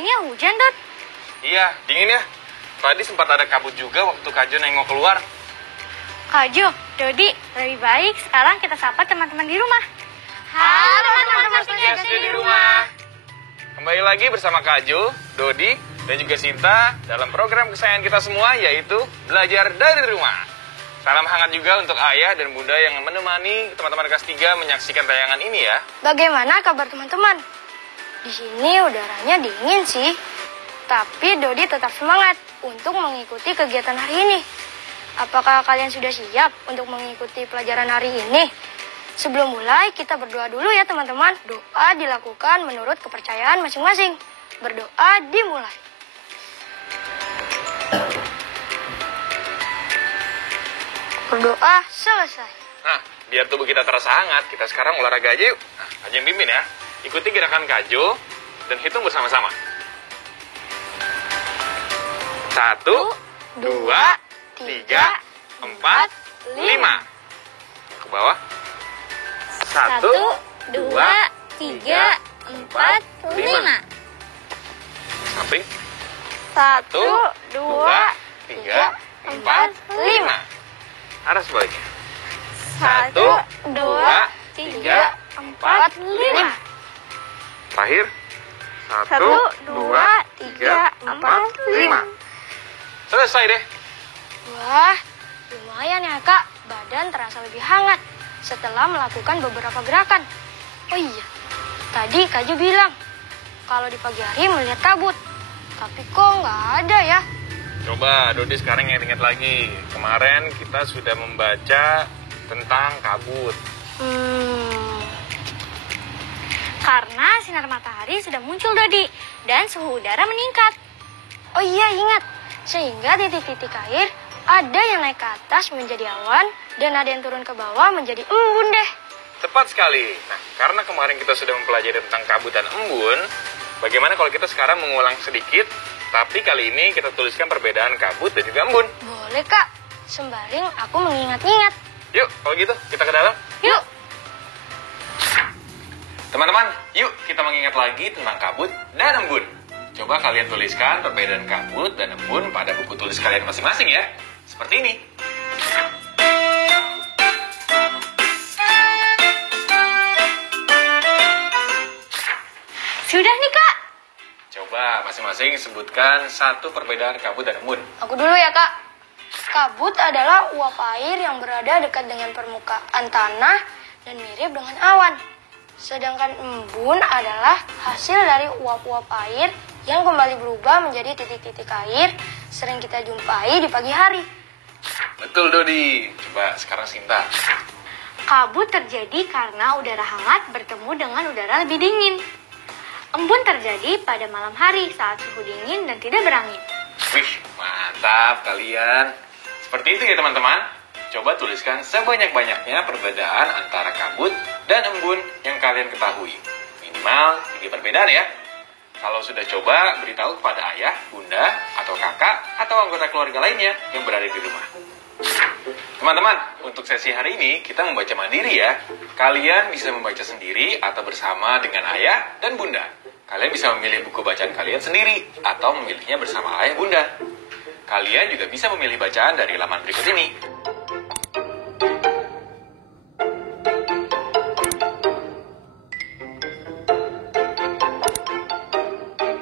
sepertinya hujan, Dot. Iya, dingin ya. Tadi sempat ada kabut juga waktu Kak Jo nengok keluar. Kak Jo, Dodi, lebih baik sekarang kita sapa teman-teman di rumah. Halo teman-teman SD di rumah. Kembali lagi bersama Kak Jo, Dodi, dan juga Sinta dalam program kesayangan kita semua, yaitu Belajar dari Rumah. Salam hangat juga untuk ayah dan bunda yang menemani teman-teman kelas 3 menyaksikan tayangan ini ya. Bagaimana kabar teman-teman? Di sini udaranya dingin sih. Tapi Dodi tetap semangat untuk mengikuti kegiatan hari ini. Apakah kalian sudah siap untuk mengikuti pelajaran hari ini? Sebelum mulai, kita berdoa dulu ya teman-teman. Doa dilakukan menurut kepercayaan masing-masing. Berdoa dimulai. Berdoa selesai. Nah, biar tubuh kita terasa hangat, kita sekarang olahraga aja yuk. Nah, Kak Jo yang pimpin ya. Ikuti gerakan Kak Jo dan hitung bersama-sama. 1, 2, 3, 4, 5. Ke bawah. 1, 2, 3, 4, 5. Samping. 1, 2, 3, 4, 5. Arah sebaliknya. 1, 2, 3, 4, 5. Terakhir. 1, 2, 3, 4, 5. Selesai deh. Wah, lumayan ya Kak. Badan terasa lebih hangat setelah melakukan beberapa gerakan. Oh iya, tadi Kak Jo bilang kalau di pagi hari melihat kabut. Tapi kok nggak ada ya? Coba Dodi sekarang ingat-ingat lagi. Kemarin kita sudah membaca tentang kabut. Karena sinar matahari sudah muncul Dodi dan suhu udara meningkat. Oh iya, ingat. Sehingga titik-titik air ada yang naik ke atas menjadi awan dan ada yang turun ke bawah menjadi embun deh. Tepat sekali. Nah, karena kemarin kita sudah mempelajari tentang kabut dan embun, bagaimana kalau kita sekarang mengulang sedikit, tapi kali ini kita tuliskan perbedaan kabut dan juga embun. Boleh Kak, sembaring aku mengingat-ingat. Yuk, kalau gitu kita ke dalam. Yuk. Teman-teman, yuk kita mengingat lagi tentang kabut dan embun. Coba kalian tuliskan perbedaan kabut dan embun pada buku tulis kalian masing-masing ya. Seperti ini. Sudah nih Kak. Coba masing-masing sebutkan satu perbedaan kabut dan embun. Aku dulu ya Kak. Kabut adalah uap air yang berada dekat dengan permukaan tanah dan mirip dengan awan. Sedangkan embun adalah hasil dari uap-uap air yang kembali berubah menjadi titik-titik air sering kita jumpai di pagi hari. Betul Dodi. Coba sekarang Sinta. Kabut terjadi karena udara hangat bertemu dengan udara lebih dingin. Embun terjadi pada malam hari saat suhu dingin dan tidak berangin. Wih, mantap kalian. Seperti itu ya teman-teman. Coba tuliskan sebanyak-banyaknya perbedaan antara kabut dan embun yang kalian ketahui. Minimal 3 perbedaan ya. Kalau sudah coba, beritahu kepada ayah, bunda, atau kakak, atau anggota keluarga lainnya yang berada di rumah. Teman-teman, untuk sesi hari ini kita membaca mandiri ya. Kalian bisa membaca sendiri atau bersama dengan ayah dan bunda. Kalian bisa memilih buku bacaan kalian sendiri atau memilihnya bersama ayah bunda. Kalian juga bisa memilih bacaan dari laman berikut ini.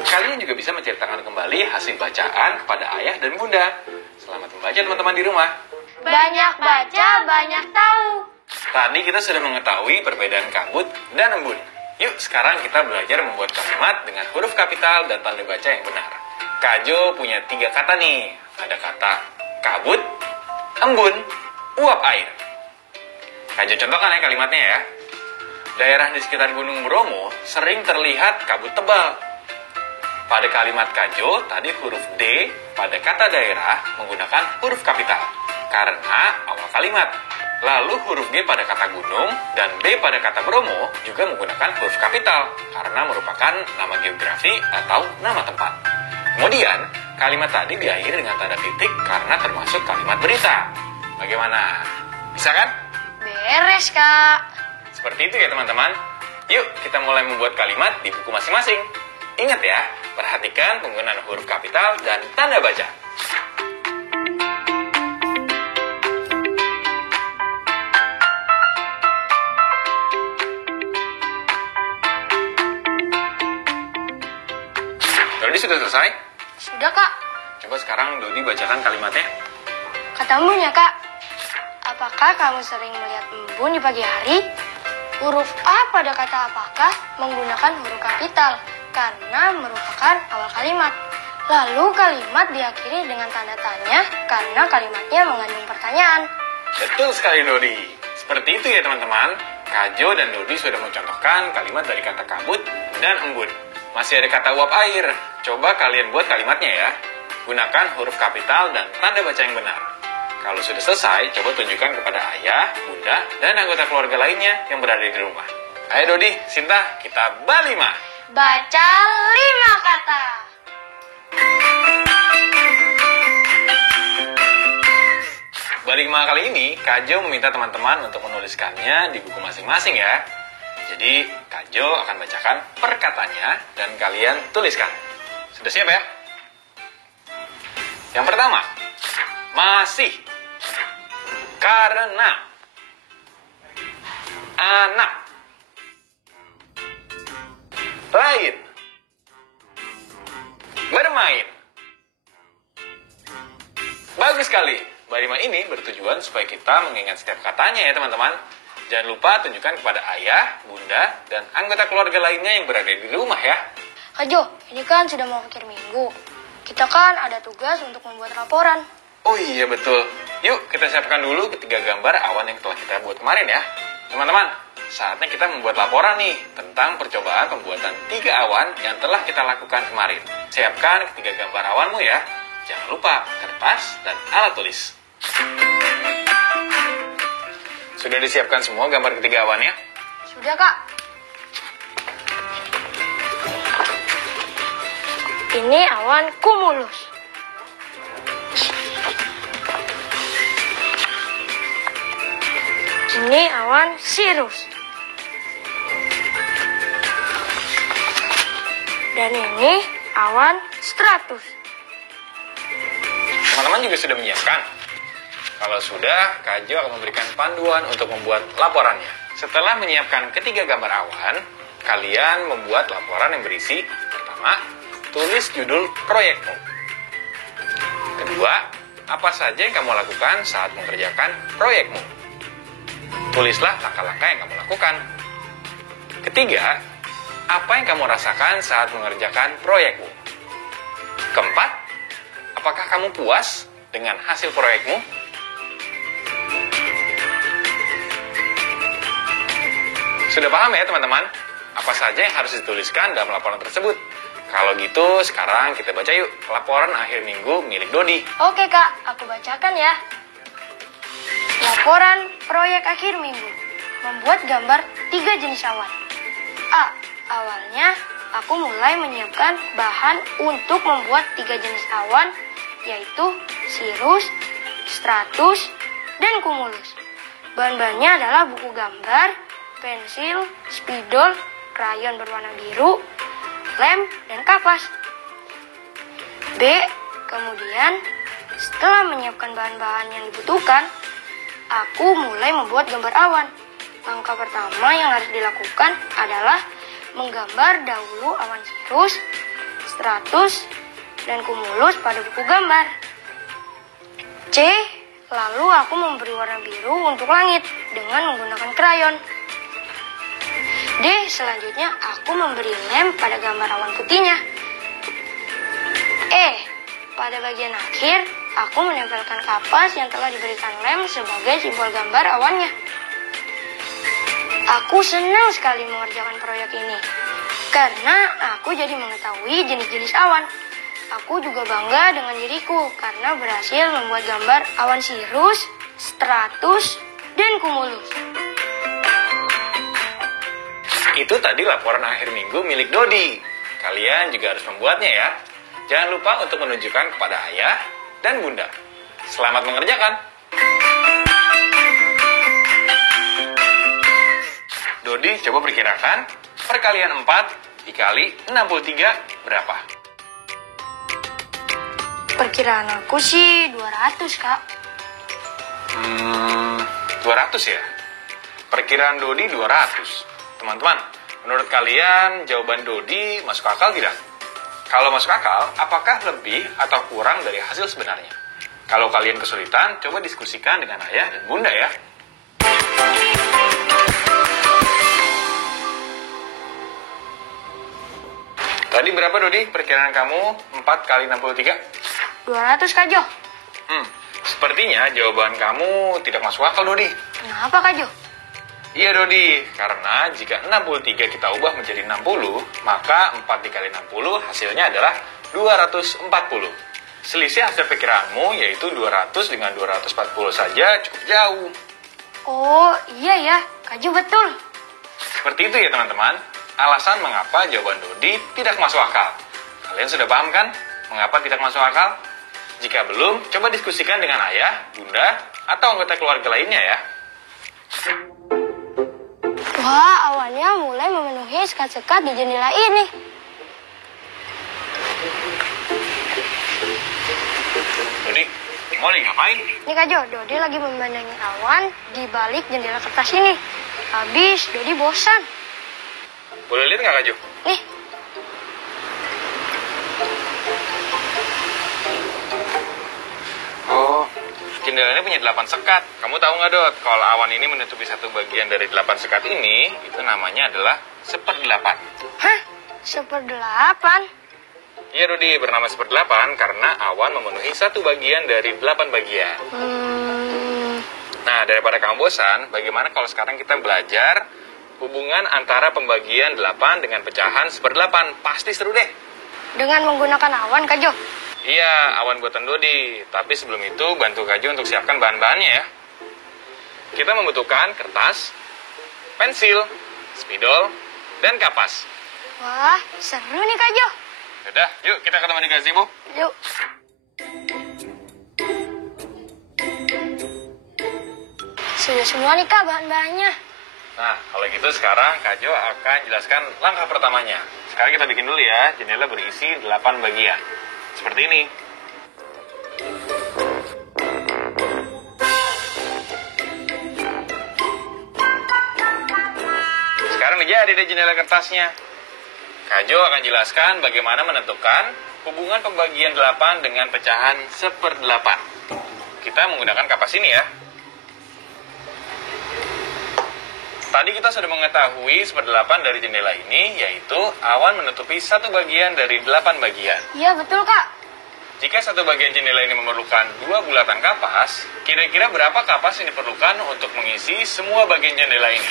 Kalian juga bisa menceritakan kembali hasil bacaan kepada ayah dan bunda. Selamat membaca teman-teman di rumah. Banyak baca, banyak tahu. Tadi kita sudah mengetahui perbedaan kabut dan embun. Yuk sekarang kita belajar membuat kalimat dengan huruf kapital dan tanda baca yang benar. Kak Jo punya 3 kata nih. Ada kata kabut, embun, uap air. Kak Jo contohkan ya kalimatnya ya. Daerah di sekitar Gunung Bromo sering terlihat kabut tebal. Pada kalimat Kak Jo, tadi huruf D pada kata daerah menggunakan huruf kapital karena awal kalimat. Lalu huruf G pada kata gunung dan B pada kata Bromo juga menggunakan huruf kapital karena merupakan nama geografi atau nama tempat. Kemudian, kalimat tadi diakhiri dengan tanda titik karena termasuk kalimat berita. Bagaimana? Bisa kan? Beres, Kak. Seperti itu ya teman-teman. Yuk kita mulai membuat kalimat di buku masing-masing. Ingat ya, Perhatikan penggunaan huruf kapital dan tanda baca. Dodi sudah selesai? Sudah, Kak. Coba sekarang Dodi bacakan kalimatnya. Kata embun ya, Kak. Apakah kamu sering melihat embun di pagi hari? Huruf A pada kata apakah menggunakan huruf kapital karena merupakan awal kalimat. Lalu kalimat diakhiri dengan tanda tanya karena kalimatnya mengandung pertanyaan. Betul sekali Dodi. Seperti itu ya teman-teman. Kajo dan Dodi sudah mencontohkan kalimat dari kata kabut dan embun. Masih ada kata uap air. Coba kalian buat kalimatnya ya. Gunakan huruf kapital dan tanda baca yang benar. Kalau sudah selesai, coba tunjukkan kepada ayah, bunda, dan anggota keluarga lainnya yang berada di rumah. Ayo Dodi, Sinta, kita balima. Baca 5 kata. Balima kali ini, Kajo meminta teman-teman untuk menuliskannya di buku masing-masing ya. Jadi, Kajo akan bacakan perkataannya dan kalian tuliskan. Sudah siap ya? Yang pertama, masih, karena, anak, lain, bermain. Bagus sekali. Balima ini bertujuan supaya kita mengingat setiap katanya ya teman-teman. Jangan lupa tunjukkan kepada ayah, bunda, dan anggota keluarga lainnya yang berada di rumah ya. Kak Jo, ini kan sudah mau akhir minggu. Kita kan ada tugas untuk membuat laporan. Oh iya betul. Yuk kita siapkan dulu ketiga gambar awan yang telah kita buat kemarin ya. Teman-teman, saatnya kita membuat laporan nih tentang percobaan pembuatan 3 awan yang telah kita lakukan kemarin. Siapkan ketiga gambar awanmu ya. Jangan lupa kertas dan alat tulis. Sudah disiapkan semua gambar ketiga awannya? Sudah, Kak. Ini awan cumulus. Ini awan cirrus. Dan ini awan stratus. Teman-teman juga sudah menyiapkan? Kalau sudah, Kajo akan memberikan panduan untuk membuat laporannya. Setelah menyiapkan ketiga gambar awan, kalian membuat laporan yang berisi: pertama, tulis judul proyekmu. Kedua, apa saja yang kamu lakukan saat mengerjakan proyekmu. Tulislah langkah-langkah yang kamu lakukan. Ketiga, apa yang kamu rasakan saat mengerjakan proyekmu. Keempat, apakah kamu puas dengan hasil proyekmu? Sudah paham ya teman-teman? Apa saja yang harus dituliskan dalam laporan tersebut? Kalau gitu, sekarang kita baca yuk laporan akhir minggu milik Dodi. Oke, Kak, aku bacakan ya. Laporan proyek akhir minggu. Membuat gambar 3 jenis awan. A. Awalnya, aku mulai menyiapkan bahan untuk membuat 3 jenis awan, yaitu cirrus, stratus, dan cumulus. Bahan-bahannya adalah buku gambar, pensil, spidol, krayon berwarna biru, lem, dan kapas. B. Kemudian, setelah menyiapkan bahan-bahan yang dibutuhkan, aku mulai membuat gambar awan. Langkah pertama yang harus dilakukan adalah menggambar dahulu awan cirrus, stratus, dan cumulus pada buku gambar. C. Lalu aku memberi warna biru untuk langit dengan menggunakan krayon. D. Selanjutnya aku memberi lem pada gambar awan putihnya. E. Pada bagian akhir, aku menempelkan kapas yang telah diberikan lem sebagai simbol gambar awannya. Aku senang sekali mengerjakan proyek ini karena aku jadi mengetahui jenis-jenis awan. Aku juga bangga dengan diriku karena berhasil membuat gambar awan cirrus, stratus, dan cumulus. Itu tadi laporan akhir minggu milik Dodi. Kalian juga harus membuatnya ya. Jangan lupa untuk menunjukkan kepada ayah dan bunda. Selamat mengerjakan. Dodi coba perkirakan perkalian 4 dikali 63 berapa? Perkiraan aku sih 200, Kak. 200 ya? Perkiraan Dodi 200. Teman-teman, menurut kalian jawaban Dodi masuk akal tidak? Kalau masuk akal, apakah lebih atau kurang dari hasil sebenarnya? Kalau kalian kesulitan, coba diskusikan dengan ayah dan bunda ya. Tadi berapa Dodi perkiraan kamu 4 kali 63? 200, Kak Jo. Sepertinya jawaban kamu tidak masuk akal Dodi. Kenapa, Kak Jo? Iya Dodi, karena jika 63 kita ubah menjadi 60, maka 4 dikali 60 hasilnya adalah 240. Selisih hasil perkiraanmu yaitu 200 dengan 240 saja cukup jauh. Oh, iya ya. Kak Jo betul. Seperti itu ya teman-teman, alasan mengapa jawaban Dodi tidak masuk akal. Kalian sudah paham kan mengapa tidak masuk akal? Jika belum, coba diskusikan dengan ayah, bunda, atau anggota keluarga lainnya ya. Wah, awannya mulai memenuhi sekat-sekat di jendela ini. Dodi, mau lagi ngapain? Nih Kak Jo, Dodi lagi memandangi awan di balik jendela kertas ini. Habis, Dodi bosan. Boleh lihat nggak Kak Jo? Nih, Oh, jendela ini punya 8 sekat. Kamu tahu nggak Dot, kalau awan ini menutupi satu bagian dari 8 sekat ini, itu namanya adalah 1/8. hah? 1/8? Iya Dodi, bernama 1/8 karena awan memenuhi satu bagian dari 8 bagian. Nah, daripada kamu bosan, bagaimana kalau sekarang kita belajar hubungan antara pembagian 8 dengan pecahan 1/8? Pasti seru deh. Dengan menggunakan awan, Kak Jo. Iya, awan buatan Dodi. Tapi sebelum itu, bantu Kak Jo untuk siapkan bahan-bahannya ya. Kita membutuhkan kertas, pensil, spidol, dan kapas. Wah, seru nih Kak Jo. Yaudah, yuk kita ketemu di gazebo. Yuk. Sudah semua nih Kak bahan-bahannya. Nah, kalau gitu sekarang Kak Jo akan jelaskan langkah pertamanya. Sekarang kita bikin dulu ya, jendela berisi 8 bagian. Seperti ini. Sekarang jadi deh jendela kertasnya. Kak Jo akan jelaskan bagaimana menentukan hubungan pembagian 8 dengan pecahan 1/8. Kita menggunakan kapas ini ya. Tadi kita sudah mengetahui 1/8 dari jendela ini, yaitu awan menutupi satu bagian dari 8 bagian. Iya betul Kak. Jika satu bagian jendela ini memerlukan 2 bulatan kapas, kira-kira berapa kapas yang diperlukan untuk mengisi semua bagian jendela ini?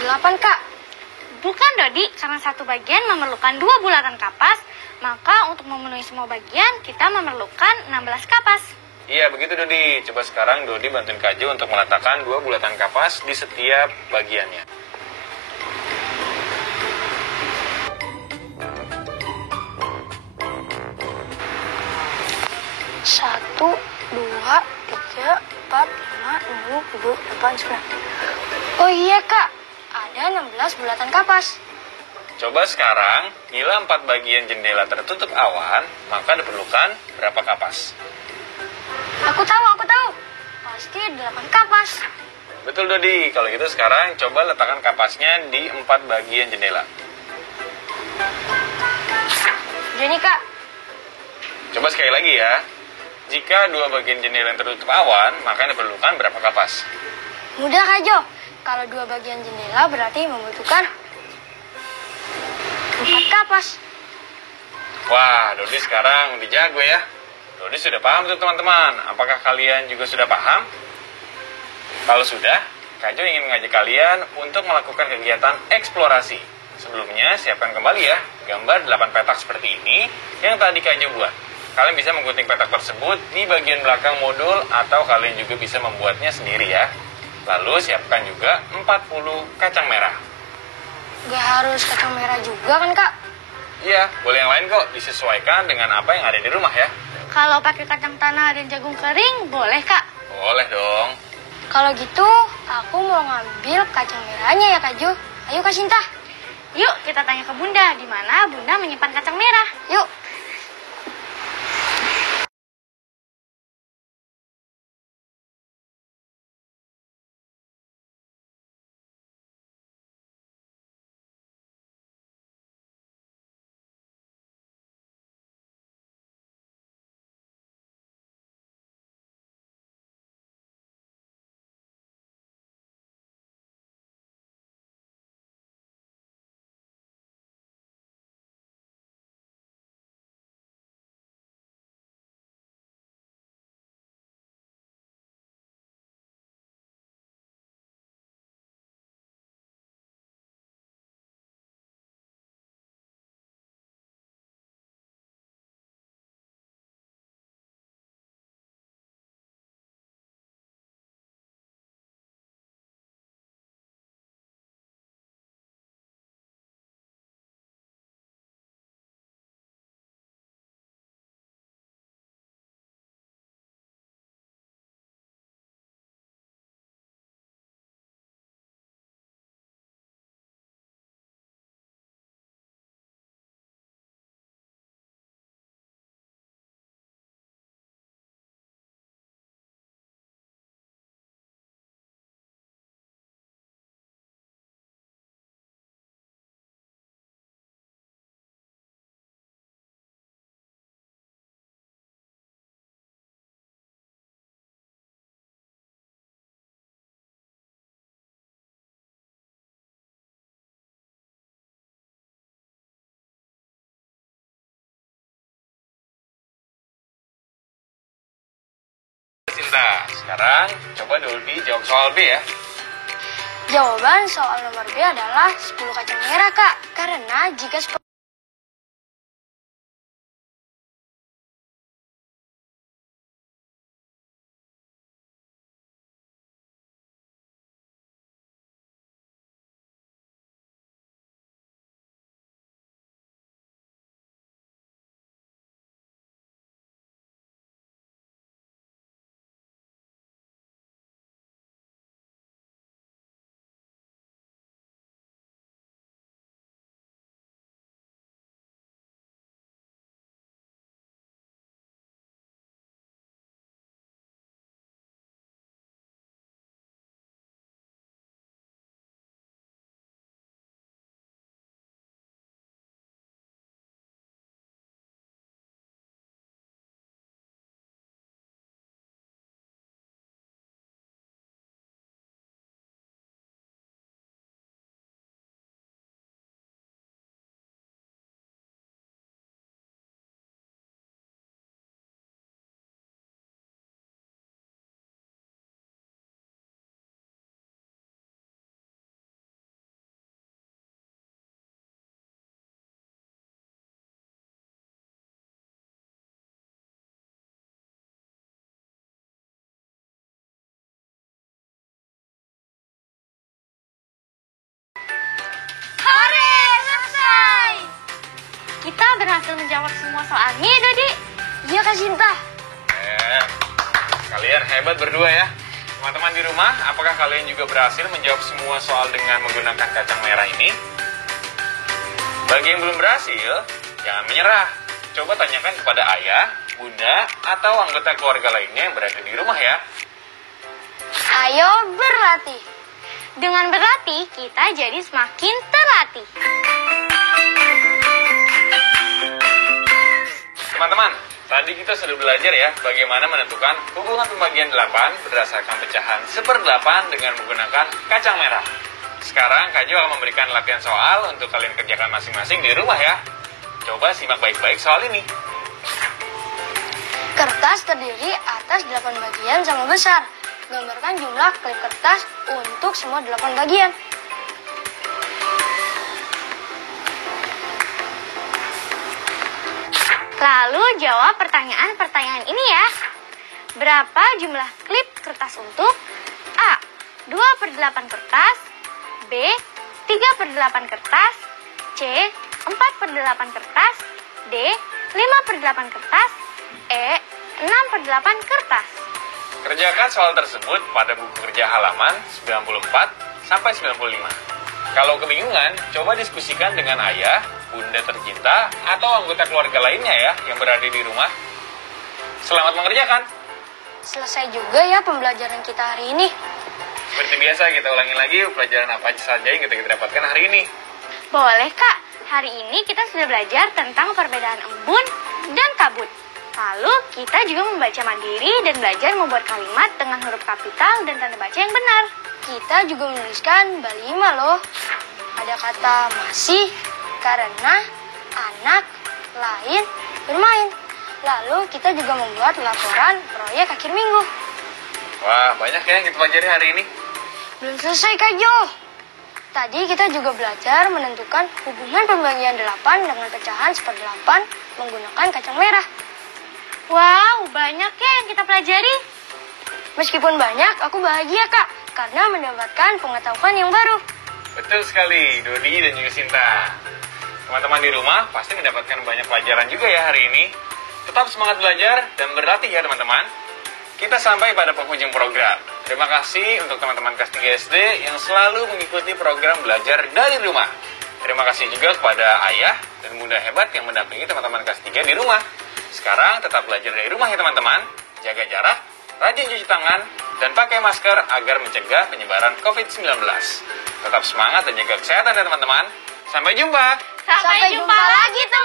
Delapan Kak. Bukan Dodi, karena satu bagian memerlukan 2 bulatan kapas, maka untuk memenuhi semua bagian kita memerlukan 16 kapas. Iya, begitu Dodi. Coba sekarang Dodi bantuin Kak Jo untuk meletakkan 2 bulatan kapas di setiap bagiannya. Satu, dua, tiga, 4, 5, 6, 7, 8, 9. Oh iya Kak, ada 16 bulatan kapas. Coba sekarang, bila 4 bagian jendela tertutup awan, maka diperlukan berapa kapas? Aku tahu. Pasti 8 kapas. Betul Dodi, kalau gitu sekarang coba letakkan kapasnya di 4 bagian jendela. Jadi Kak, Coba sekali lagi ya. Jika 2 bagian jendela yang tertutup awan, maka diperlukan berapa kapas? mudah Kak Jo. Kalau 2 bagian jendela berarti membutuhkan 4 kapas. Wah, Dodi sekarang udah jago ya. Dodi sudah paham tuh teman-teman. Apakah kalian juga sudah paham? Kalau sudah, Kak Jo ingin mengajak kalian untuk melakukan kegiatan eksplorasi. Sebelumnya, siapkan kembali ya gambar 8 petak seperti ini yang tadi Kak Jo buat. Kalian bisa menggunting petak tersebut di bagian belakang modul atau kalian juga bisa membuatnya sendiri ya. Lalu siapkan juga 40 kacang merah. Gak harus kacang merah juga kan Kak? Iya, boleh yang lain kok, disesuaikan dengan apa yang ada di rumah ya. Kalau pakai kacang tanah dan jagung kering, boleh Kak. Boleh dong. Kalau gitu, aku mau ngambil kacang merahnya ya Kak Jo. Ayo Kak Sinta. Yuk kita tanya ke Bunda, di mana Bunda menyimpan kacang merah. Yuk. Sinta, sekarang coba Dolby jawab soal B ya. Jawaban soal nomor B adalah 10 kacang merah, Kak. Karena jika Kita berhasil menjawab semua soalnya, Dodi. iya Kak Sinta. Kalian hebat berdua ya. Teman-teman di rumah, apakah kalian juga berhasil menjawab semua soal dengan menggunakan kacang merah ini? Bagi yang belum berhasil, jangan menyerah. Coba tanyakan kepada ayah, bunda, atau anggota keluarga lainnya yang berada di rumah ya. Ayo berlatih. Dengan berlatih, kita jadi semakin terlatih. Teman-teman, tadi kita sudah belajar ya bagaimana menentukan hubungan pembagian 8 berdasarkan pecahan 1/8 dengan menggunakan kacang merah. Sekarang Kak Jo akan memberikan latihan soal untuk kalian kerjakan masing-masing di rumah ya. Coba simak baik-baik soal ini. Kertas terdiri atas 8 bagian sama besar. Gambarkan jumlah klip kertas untuk semua 8 bagian. Lalu jawab pertanyaan-pertanyaan ini ya. Berapa jumlah klip kertas untuk A. 2/8 kertas, B. 3/8 kertas, C. 4/8 kertas, D. 5/8 kertas, E. 6/8 kertas. Kerjakan soal tersebut pada buku kerja halaman 94 sampai 95. Kalau kebingungan, coba diskusikan dengan ayah, bunda tercinta, atau anggota keluarga lainnya ya yang berada di rumah. Selamat mengerjakan. Selesai juga ya pembelajaran kita hari ini. Seperti biasa, kita ulangi lagi pelajaran apa saja yang kita dapatkan hari ini. Boleh, Kak. Hari ini kita sudah belajar tentang perbedaan embun dan kabut. Lalu kita juga membaca mandiri dan belajar membuat kalimat dengan huruf kapital dan tanda baca yang benar. Kita juga menuliskan balima loh. Ada kata masih, karena, anak, lain, bermain. Lalu kita juga membuat laporan proyek akhir minggu. Wah, banyak ya yang kita pelajari hari ini. Belum selesai, Kak Jo. Tadi kita juga belajar menentukan hubungan pembagian 8 dengan pecahan seperdelapan menggunakan kacang merah. Wow, banyak ya yang kita pelajari. Meskipun banyak, aku bahagia, Kak, karena mendapatkan pengetahuan yang baru. Betul sekali, Dodi dan juga Sinta. Teman-teman di rumah pasti mendapatkan banyak pelajaran juga ya hari ini. Tetap semangat belajar dan berlatih ya teman-teman. Kita sampai pada penghujung program. Terima kasih untuk teman-teman kelas 3 SD yang selalu mengikuti program belajar dari rumah. Terima kasih juga kepada ayah dan bunda hebat yang mendampingi teman-teman kelas 3 di rumah. Sekarang tetap belajar dari rumah ya teman-teman. Jaga jarak, rajin cuci tangan, dan pakai masker agar mencegah penyebaran COVID-19. Tetap semangat dan jaga kesehatan ya teman-teman. Sampai jumpa. Sampai jumpa lagi, teman.